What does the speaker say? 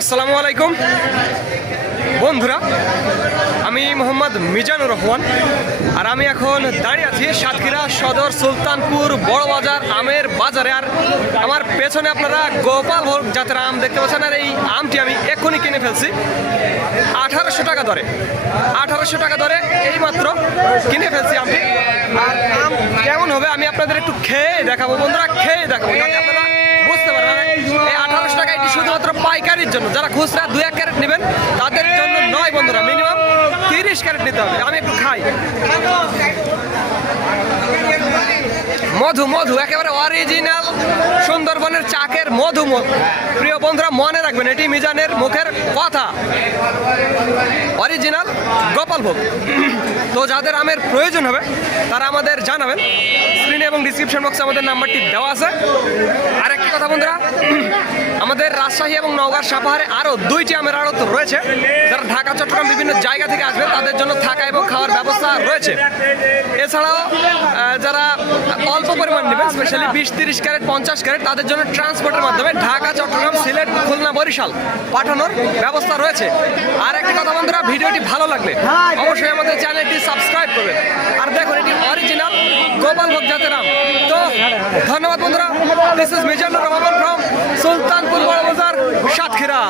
আসসালামু আলাইকুম। বন্ধুরা, আমি মোহাম্মদ মিজানুর রহমান আর আমি এখন দাঁড়িয়ে আছি সাতক্ষীরা সদর সুলতানপুর বড়বাজার আমের বাজারে। আর আমার পেছনে আপনারা গোপাল ভোগ জাতের আম দেখতে পাচ্ছেন আর এই আমটি আমি এক্ষুনি কিনে ফেলছি। আঠারোশো টাকা দরে, আঠারোশো টাকা দরে এইমাত্র কিনে ফেলছি আমটি। আর আম কেমন হবে আমি আপনাদের একটু খেয়ে দেখাবো বন্ধুরা, খেয়ে দেখাবো আপনারা বুঝতে পারবেন এই আঠারোশো টাকা এটি শুধুমাত্র পাইকারির জন্য। যারা খুচরা দু এক ক্যারেট নেবেন, তাদের জন্য নয় বন্ধুরা মিনিমাম তিরিশ ক্যারেট নিতে হবে। আমি একটু খাই। মধু মধু, একেবারে অরিজিনাল সুন্দরবনের চাকের মধু প্রিয় বন্ধুরা, মনে রাখবেন, এটি মিজানের মুখের কথা। অরিজিনাল গোপাল ভোগ তো যাদের আমের প্রয়োজন হবে, তারা আমাদের জানাবেন। স্ক্রিনে এবং ডিসক্রিপশন বক্সে আমাদের নাম্বারটি দেওয়া আছে। আরেকটি কথা বন্ধুরা আমাদের রাজশাহী এবং নওগাঁর সাপাহারে আরও দুইটি আমের আড়ত রয়েছে। যারা ঢাকা, চট্টগ্রাম বিভিন্ন জায়গা থেকে আসবে তাদের জন্য থাকা এবং খাওয়ার ব্যবস্থা রয়েছে। এছাড়াও যারা অল্প পরিমাণ নেবেন স্পেশালি বিশ, তিরিশ ক্যারেট, পঞ্চাশ ক্যারেট, তাদের জন্য ট্রান্সপোর্টের মাধ্যমে ঢাকা, চট্টগ্রাম, সিলেট, খুলনা, বরিশাল পাঠানোর ব্যবস্থা রয়েছে। আর একটি কথা বন্ধুরা, ভিডিওটি ভালো লাগলে অবশ্যই আমাদের চ্যানেলটি সাবস্ক্রাইব করবেন। আর দেখুন, এটি অরিজিনাল গোপাল ভোগ জাতের আম। তো ধন্যবাদ বন্ধুরা this is Mizanur Rahman from বাজার সাতক্ষীরা।